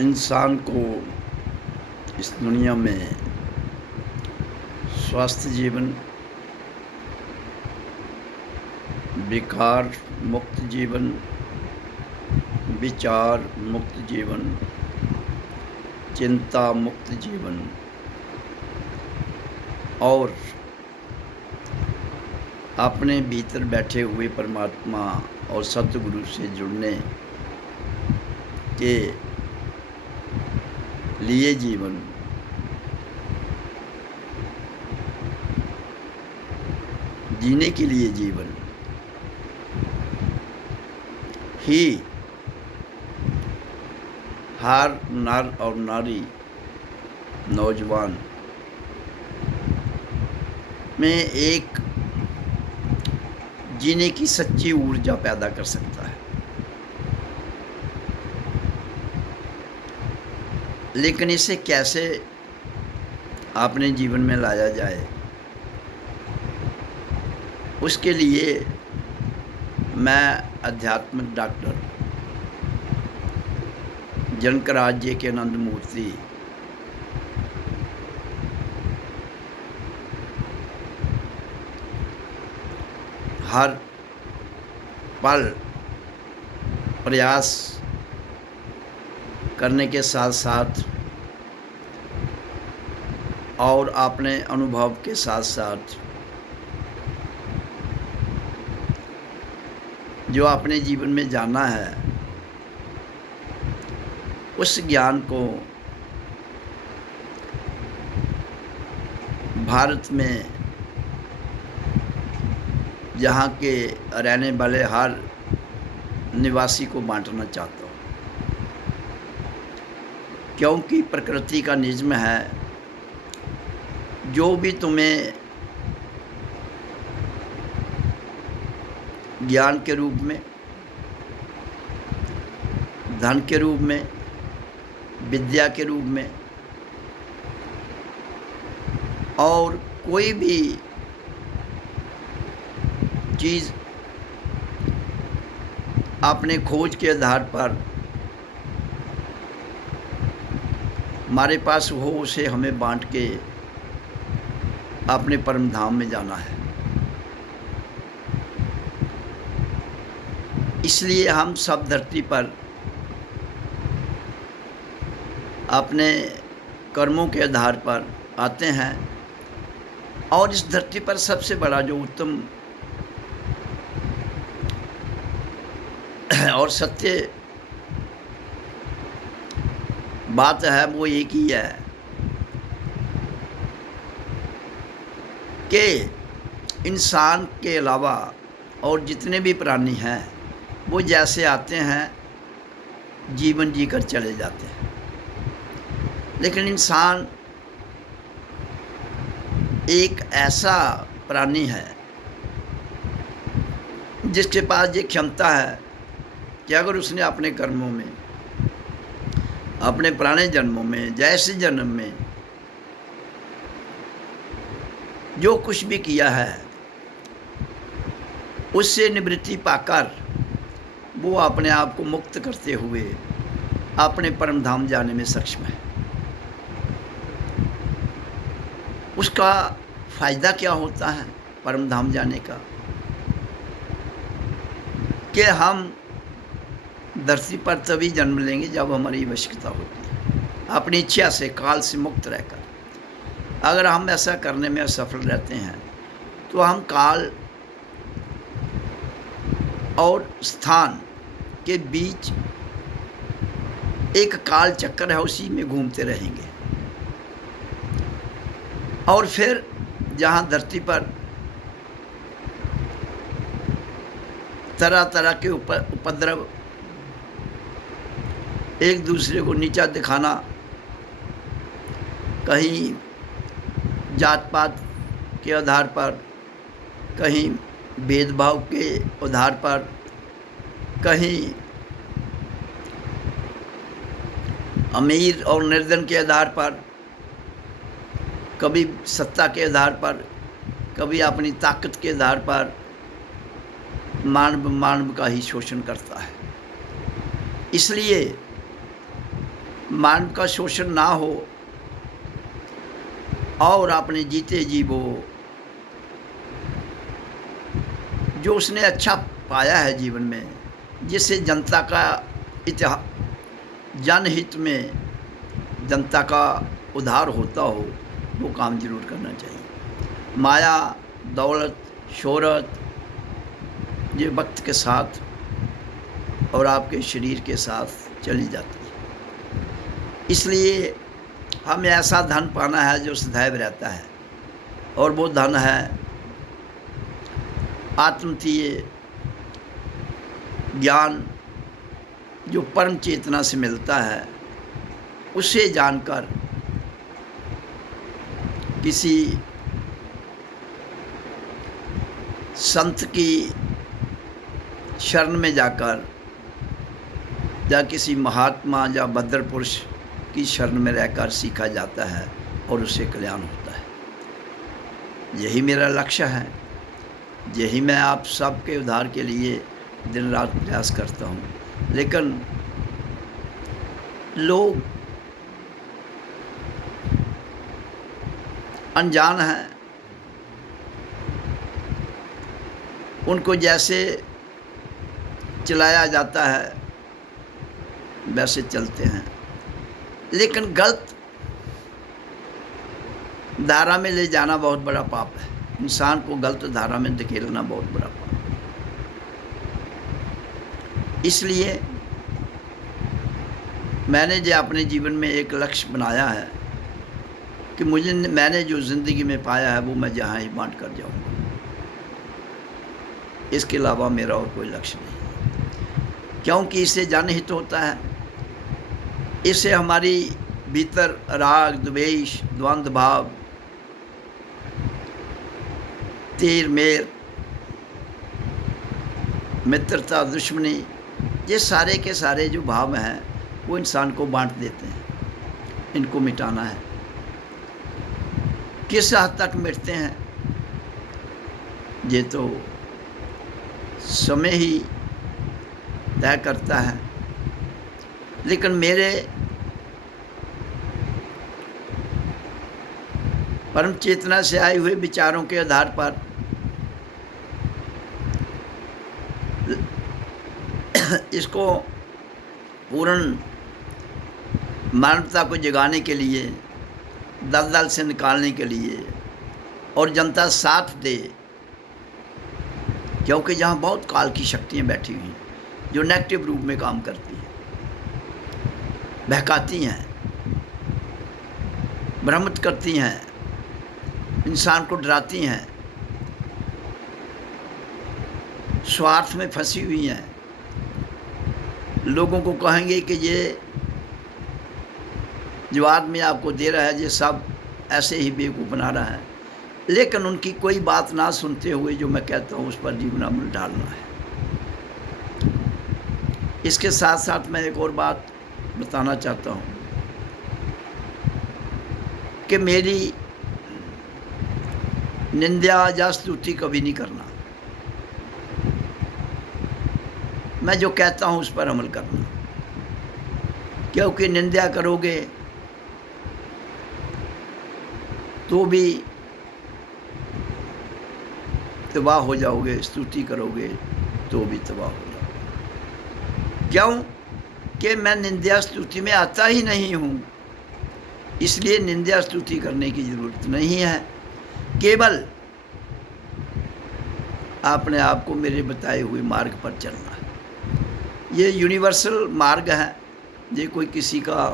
इंसान को इस दुनिया में स्वस्थ जीवन, विकार मुक्त जीवन, विचार मुक्त जीवन, चिंता मुक्त जीवन और अपने भीतर बैठे हुए परमात्मा और सतगुरु से जुड़ने के लिए जीवन, जीने के लिए जीवन ही हर नर और नारी, नौजवान में एक जीने की सच्ची ऊर्जा पैदा कर सकता है। लेकिन इसे कैसे अपने जीवन में लाया जाए, उसके लिए मैं आध्यात्मिक डॉक्टर जनकराज जी के आनंद मूर्ति हर पल प्रयास करने के साथ साथ और अपने अनुभव के साथ साथ जो अपने जीवन में जाना है, उस ज्ञान को भारत में यहाँ के रहने वाले हर निवासी को बांटना चाहता हूँ, क्योंकि प्रकृति का नियम है, जो भी तुम्हें ज्ञान के रूप में, धन के रूप में, विद्या के रूप में और कोई भी चीज़ अपने खोज के आधार पर हमारे पास हो, उसे हमें बांट के अपने परम धाम में जाना है। इसलिए हम सब धरती पर अपने कर्मों के आधार पर आते हैं और इस धरती पर सबसे बड़ा जो उत्तम और सत्य बात है वो एक ही है कि इंसान के अलावा और जितने भी प्राणी हैं वो जैसे आते हैं जीवन जीकर चले जाते हैं, लेकिन इंसान एक ऐसा प्राणी है जिसके पास ये क्षमता है कि अगर उसने अपने कर्मों में, अपने पुराने जन्मों में, जैसे जन्म में जो कुछ भी किया है, उससे निवृत्ति पाकर वो अपने आप को मुक्त करते हुए अपने परम धाम जाने में सक्षम है। उसका फ़ायदा क्या होता है परम धाम जाने का, कि हम धरती पर तभी जन्म लेंगे जब हमारी आवश्यकता होती है, अपनी इच्छा से, काल से मुक्त रहकर। अगर हम ऐसा करने में असफल रहते हैं तो हम काल और स्थान के बीच एक काल चक्कर है, उसी में घूमते रहेंगे और फिर जहाँ धरती पर तरह तरह के उपद्रव, एक दूसरे को नीचा दिखाना, कहीं जात पात के आधार पर, कहीं भेदभाव के आधार पर, कहीं अमीर और निर्धन के आधार पर, कभी सत्ता के आधार पर, कभी अपनी ताकत के आधार पर मानव का ही शोषण करता है। इसलिए मानव का शोषण ना हो और अपने जीते जी वो जो उसने अच्छा पाया है जीवन में, जिससे जनता का जनहित में जनता का उद्धार होता हो, वो काम जरूर करना चाहिए। माया, दौलत, शोहरत ये वक्त के साथ और आपके शरीर के साथ चली जाती है। इसलिए हमें ऐसा धन पाना है जो सदैव रहता है, और वो धन है आत्मतीय ज्ञान जो परम चेतना से मिलता है। उसे जानकर किसी संत की शरण में जाकर या किसी महात्मा या भद्र पुरुष की शरण में रहकर सीखा जाता है और उससे कल्याण होता है। यही मेरा लक्ष्य है, यही मैं आप सबके उद्धार के लिए दिन रात प्रयास करता हूँ। लेकिन लोग अनजान हैं, उनको जैसे चलाया जाता है वैसे चलते हैं, लेकिन गलत धारा में ले जाना बहुत बड़ा पाप है। इंसान को गलत धारा में धकेलना बहुत बड़ा पाप है। इसलिए मैंने जो अपने जीवन में एक लक्ष्य बनाया है कि मैंने जो ज़िंदगी में पाया है वो मैं जहाँ ही बांट कर जाऊँगा। इसके अलावा मेरा और कोई लक्ष्य नहीं, क्योंकि इससे जनहित होता है। इससे हमारी भीतर राग, द्वेष, द्वंद्व भाव, तीर मेर, मित्रता, दुश्मनी, ये सारे के सारे जो भाव हैं वो इंसान को बांट देते हैं। इनको मिटाना है। किस हद तक मिटते हैं ये तो समय ही तय करता है, लेकिन मेरे परम चेतना से आए हुए विचारों के आधार पर इसको पूर्ण मानवता को जगाने के लिए, दलदल से निकालने के लिए, और जनता साथ दे, क्योंकि जहाँ बहुत काल की शक्तियाँ बैठी हुई हैं जो नेगेटिव रूप में काम करती हैं, बहकाती हैं, भ्रमित करती हैं, इंसान को डराती हैं, स्वार्थ में फंसी हुई हैं। लोगों को कहेंगे कि ये जो आदमी आपको दे रहा है ये सब ऐसे ही बेवकूफ़ बना रहा है, लेकिन उनकी कोई बात ना सुनते हुए जो मैं कहता हूँ उस पर जीवन अमल डालना है। इसके साथ साथ मैं एक और बात बताना चाहता हूँ कि मेरी निंदा या स्तुति कभी नहीं करना। मैं जो कहता हूँ उस पर अमल करना, क्योंकि निंदा करोगे तो भी तबाह हो जाओगे, स्तुति करोगे तो भी तबाह हो जाओगे। क्यों कि मैं निंदा स्तुति में आता ही नहीं हूँ, इसलिए निंदा स्तुति करने की ज़रूरत नहीं है। केवल अपने आप को मेरे बताए हुए मार्ग पर चलना है। ये यूनिवर्सल मार्ग है, ये कोई किसी का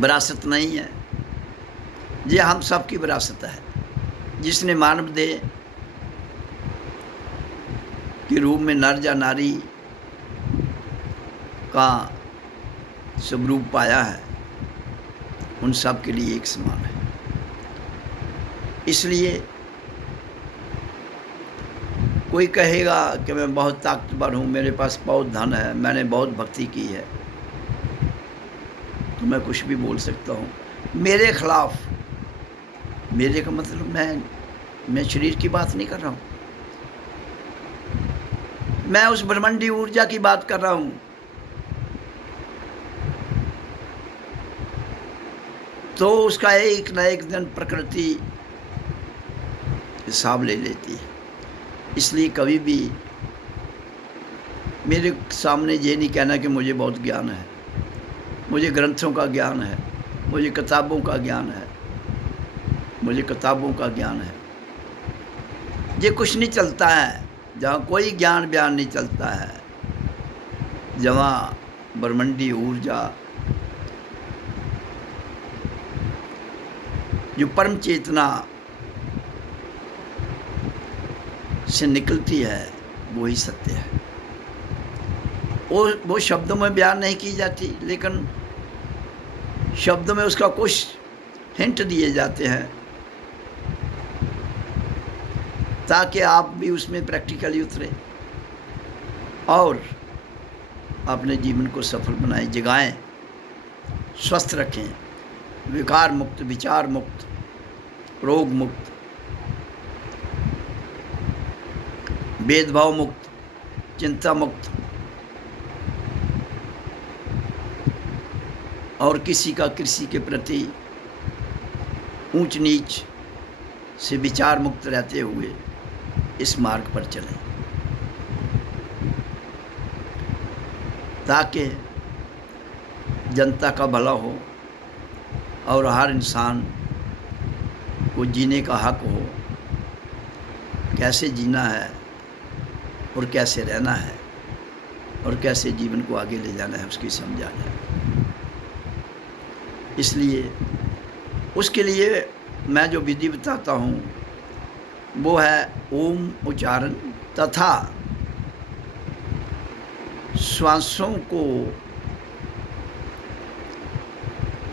विरासत नहीं है, ये हम सब की विरासत है। जिसने मानव देह के रूप में नर या नारी का स्वरूप पाया है, उन सब के लिए एक समान है। इसलिए कोई कहेगा कि मैं बहुत ताकतवर हूँ, मेरे पास बहुत धन है, मैंने बहुत भक्ति की है, तो मैं कुछ भी बोल सकता हूँ मेरे खिलाफ। मेरे का मतलब मैं शरीर की बात नहीं कर रहा हूँ, मैं उस ब्रह्मांडी ऊर्जा की बात कर रहा हूँ तो उसका एक न एक दिन प्रकृति हिसाब ले लेती है। इसलिए कभी भी मेरे सामने ये नहीं कहना कि मुझे बहुत ज्ञान है, मुझे ग्रंथों का ज्ञान है, मुझे किताबों का ज्ञान है, मुझे किताबों का ज्ञान है। ये कुछ नहीं चलता है। जहाँ कोई ज्ञान बयान नहीं चलता है, जहाँ ब्रह्मांडी ऊर्जा जो परम चेतना से निकलती है वही सत्य है। वो शब्दों में बयान नहीं की जाती, लेकिन शब्दों में उसका कुछ हिंट दिए जाते हैं ताकि आप भी उसमें प्रैक्टिकली उतरें और अपने जीवन को सफल बनाएं, जगाएं, स्वस्थ रखें, विकार मुक्त, विचार मुक्त, रोग मुक्त, भेदभाव मुक्त, चिंता मुक्त और किसी के प्रति ऊंच नीच से विचार मुक्त रहते हुए इस मार्ग पर चलें, ताकि जनता का भला हो और हर इंसान को जीने का हक हो। कैसे जीना है और कैसे रहना है और कैसे जीवन को आगे ले जाना है उसकी समझ आ जाए। इसलिए उसके लिए मैं जो विधि बताता हूँ वो है ओम उच्चारण तथा श्वासों को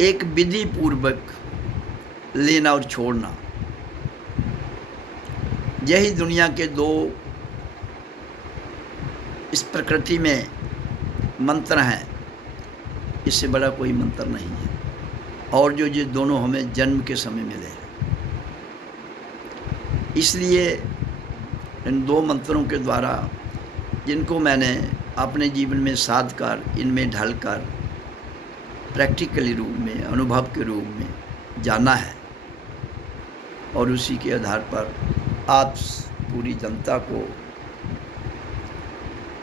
एक विधि पूर्वक लेना और छोड़ना। यही दुनिया के दो इस प्रकृति में मंत्र हैं, इससे बड़ा कोई मंत्र नहीं है। और जो ये दोनों हमें जन्म के समय मिले हैं, इसलिए इन दो मंत्रों के द्वारा जिनको मैंने अपने जीवन में साध कर, इनमें ढल कर प्रैक्टिकली रूप में, अनुभव के रूप में जाना है और उसी के आधार पर आप पूरी जनता को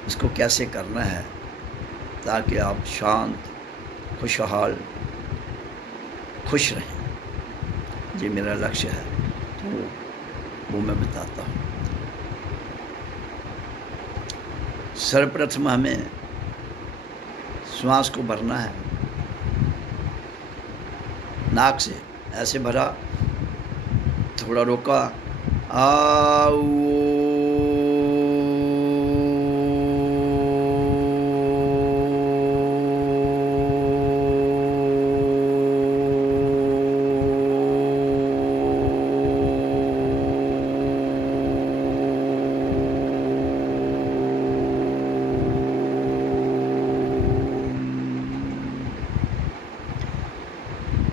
इसको कैसे करना है ताकि आप शांत, खुशहाल, खुश रहें। ये मेरा लक्ष्य है, तो वो मैं बताता हूँ। सर्वप्रथम हमें श्वास को भरना है। नाक से ऐसे भरा, थोड़ा रोका, आओ,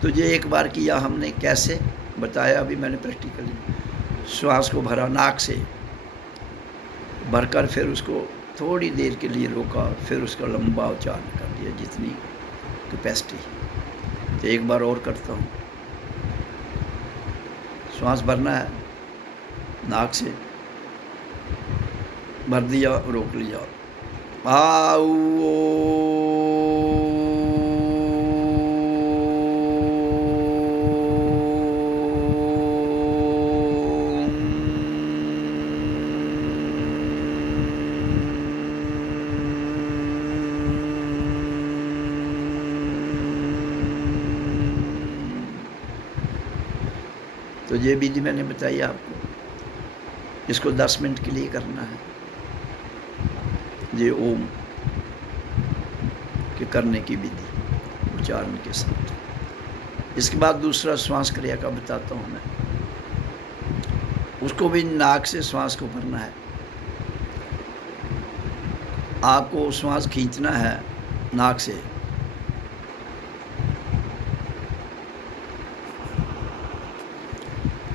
तो ये एक बार किया हमने। कैसे बताया अभी मैंने प्रैक्टिकली। श्वास को भरा नाक से, भरकर फिर उसको थोड़ी देर के लिए रोका, फिर उसका लंबा उच्चारण कर दिया जितनी कैपेसिटी। तो एक बार और करता हूँ। श्वास भरना है, नाक से भर दिया, रोक लिया, आओ, तो ये विधि मैंने बताई आपको। इसको 10 मिनट के लिए करना है, ये ओम के करने की विधि उच्चारण के साथ। इसके बाद दूसरा श्वास क्रिया का बताता हूँ मैं। उसको भी नाक से श्वास को भरना है। आपको श्वास खींचना है नाक से,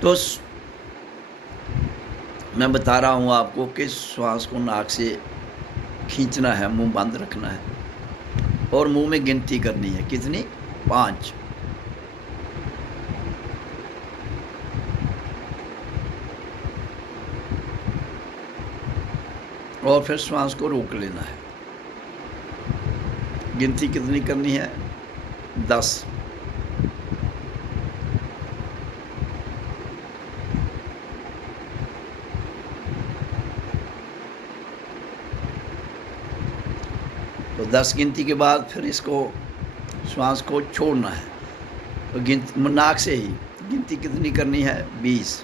तो मैं बता रहा हूँ आपको कि श्वास को नाक से खींचना है, मुंह बंद रखना है और मुंह में गिनती करनी है। कितनी? 5। और फिर श्वास को रोक लेना है। गिनती कितनी करनी है? 10। तो 10 गिनती के बाद फिर इसको श्वास को छोड़ना है। तो नाक से ही गिनती कितनी करनी है? 20।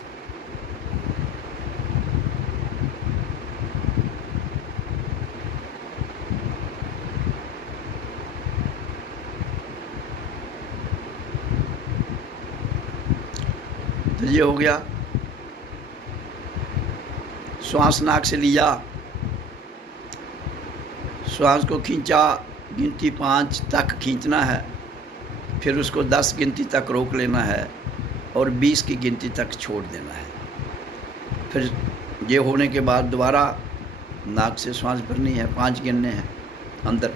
तो ये हो गया। श्वास नाक से लिया, श्वास को खींचा, गिनती 5 तक खींचना है, फिर उसको 10 गिनती तक रोक लेना है और 20 की गिनती तक छोड़ देना है। फिर ये होने के बाद दोबारा नाक से श्वास भरनी है, 5 गिनने हैं अंदर।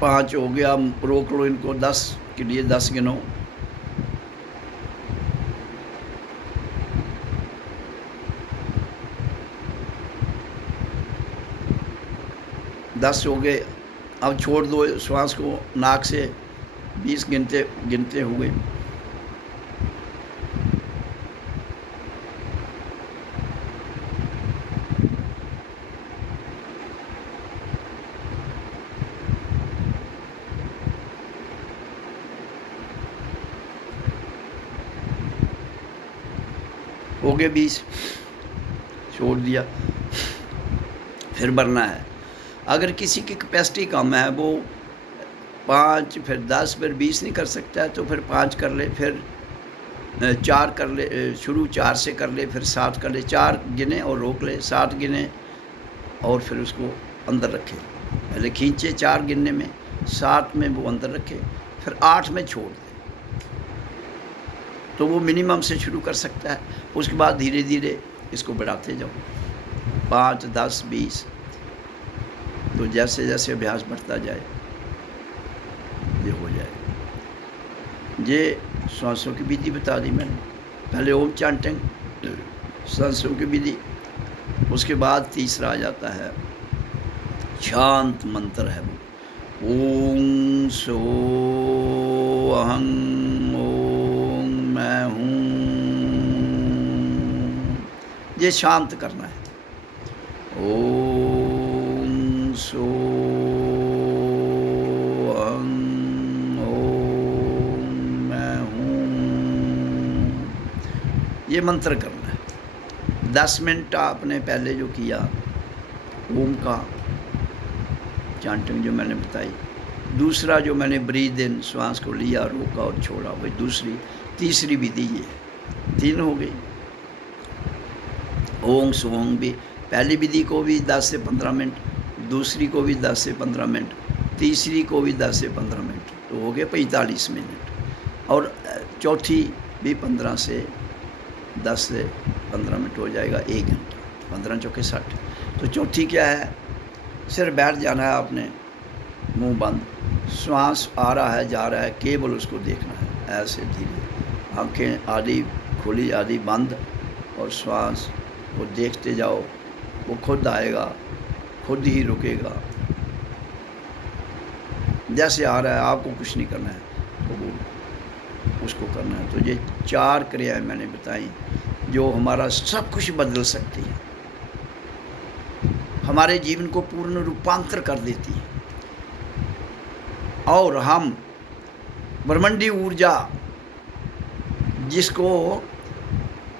पाँच हो गया, रोक लो इनको। 10 के लिए 10 गिनो। दस हो गए। अब छोड़ दो श्वास को नाक से, 20 गिनते हुए। हो गए 20, छोड़ दिया। फिर भरना है। अगर किसी की कैपेसिटी कम है, वो 5 फिर 10 फिर 20 नहीं कर सकता है, तो फिर 5 कर ले, फिर 4 कर ले, शुरू 4 से कर ले, फिर 7 कर ले। 4 गिने और रोक ले, 7 गिने और फिर उसको अंदर रखे। पहले खींचे 4 गिनने में, 7 में वो अंदर रखे, फिर 8 में छोड़ दे। तो वो मिनिमम से शुरू कर सकता है। उसके बाद धीरे धीरे इसको बढ़ाते जाओ, 5, 10, 20। तो जैसे जैसे अभ्यास बढ़ता जाए ये हो जाए। ये सांसों की विधि बता दी मैंने। पहले ओम चांटिंग, सांसों की विधि। उसके बाद तीसरा आ जाता है शांत मंत्र है वो, ओम सो अहं, ओम मैं हूँ। ये शांत करना है। ओम सो अहं, ओम मैं हूँ। ये मंत्र करना है। 10 मिनट आपने पहले जो किया ओम का चांटिंग जो मैंने बताई, दूसरा जो मैंने ब्रीद इन, श्वास को लिया, रोका और छोड़ा, वही दूसरी। तीसरी विधि ये है। 3 हो गई। ओम सोंग भी, पहली विधि को भी 10 से 15 मिनट, दूसरी को भी 10 से 15 मिनट, तीसरी को भी 10 से 15 मिनट, तो हो गए 45 मिनट। और चौथी भी 15 से 10 से 15 मिनट हो जाएगा, 1 घंटा। 15 चौके 60। तो चौथी क्या है? सिर्फ बैठ जाना है आपने, मुंह बंद, श्वास आ रहा है जा रहा है, केवल उसको देखना है। ऐसे धीरे, आंखें आधी खुली आधी बंद, और श्वास को देखते जाओ। वो खुद आएगा, खुद ही रुकेगा। जैसे आ रहा है, आपको कुछ नहीं करना है, तो वो उसको करना है। तो ये 4 क्रियाएं मैंने बताई जो हमारा सब कुछ बदल सकती है, हमारे जीवन को पूर्ण रूपांतर कर देती है। और हम ब्रह्मांडी ऊर्जा, जिसको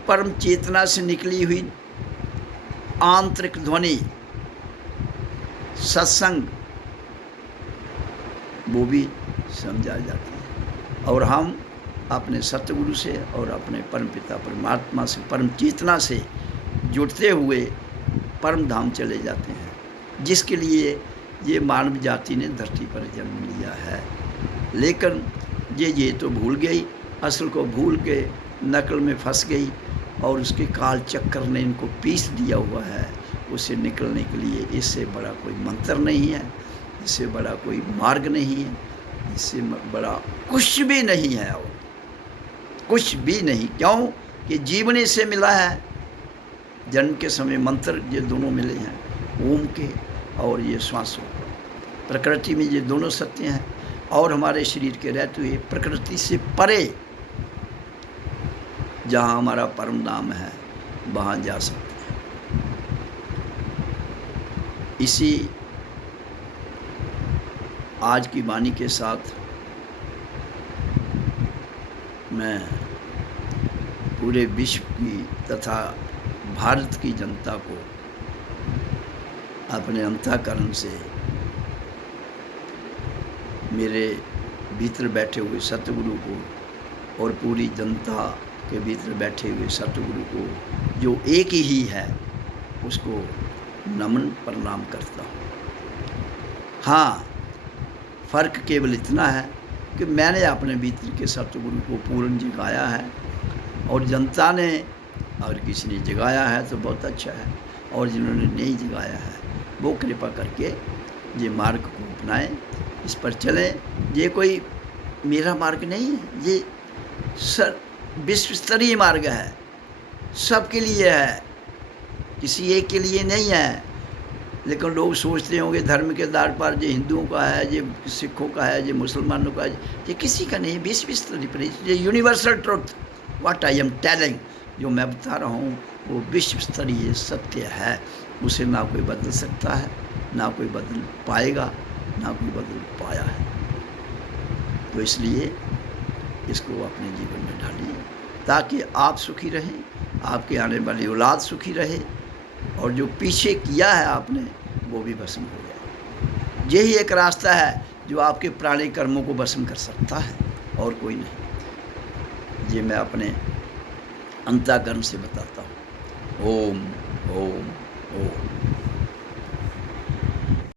परम चेतना से निकली हुई आंतरिक ध्वनि, सत्संग, वो भी समझा जाती है। और हम अपने सतगुरु से और अपने परमपिता परमात्मा से, परम चेतना से जुड़ते हुए परम धाम चले जाते हैं, जिसके लिए ये मानव जाति ने धरती पर जन्म लिया है। लेकिन ये तो भूल गई, असल को भूल के नकल में फंस गई, और उसके काल चक्कर ने इनको पीस दिया हुआ है। उससे निकलने के लिए इससे बड़ा कोई मंत्र नहीं है, इससे बड़ा कोई मार्ग नहीं है, इससे बड़ा कुछ भी नहीं है। और कुछ भी नहीं। क्यों कि जीवनी से मिला है। जन्म के समय मंत्र ये दोनों मिले हैं, ओम के और ये श्वासों। प्रकृति में ये दोनों सत्य हैं और हमारे शरीर के रहते हुए प्रकृति से परे जहाँ हमारा परम धाम है वहाँ जा सकते हैं। इसी आज की वाणी के साथ मैं पूरे विश्व की तथा भारत की जनता को अपने अंतःकरण से मेरे भीतर बैठे हुए सतगुरु को और पूरी जनता के भीतर बैठे हुए सतगुरु को जो एक ही है उसको नमन प्रणाम करता हूँ। हाँ, फ़र्क केवल इतना है कि मैंने अपने भीतर के सतगुरु को पूर्ण जगाया है और जनता ने और किसी ने जगाया है तो बहुत अच्छा है, और जिन्होंने नहीं जगाया है वो कृपा करके ये मार्ग को अपनाएं, इस पर चलें। ये कोई मेरा मार्ग नहीं है, ये विश्व स्तरीय मार्ग है, सबके लिए है, किसी एक के लिए नहीं है। लेकिन लोग सोचते होंगे धर्म के आधार पर ये हिंदुओं का है, ये सिखों का है, ये मुसलमानों का है, ये किसी का नहीं है, विश्व स्तरीय पर। ये universal truth what I am telling, जो मैं बता रहा हूँ वो विश्व स्तरीय सत्य है। उसे ना कोई बदल सकता है, ना कोई बदल पाएगा, ना कोई बदल पाया है। तो इसलिए इसको अपने जीवन में डालिए ताकि आप सुखी रहें, आपके आने वाली औलाद सुखी रहे, और जो पीछे किया है आपने वो भी भस्म हो जाए। यही एक रास्ता है जो आपके पुराने कर्मों को भस्म कर सकता है, और कोई नहीं। ये मैं अपने अंतःकरण से बताता हूँ। ओम ओम ओम।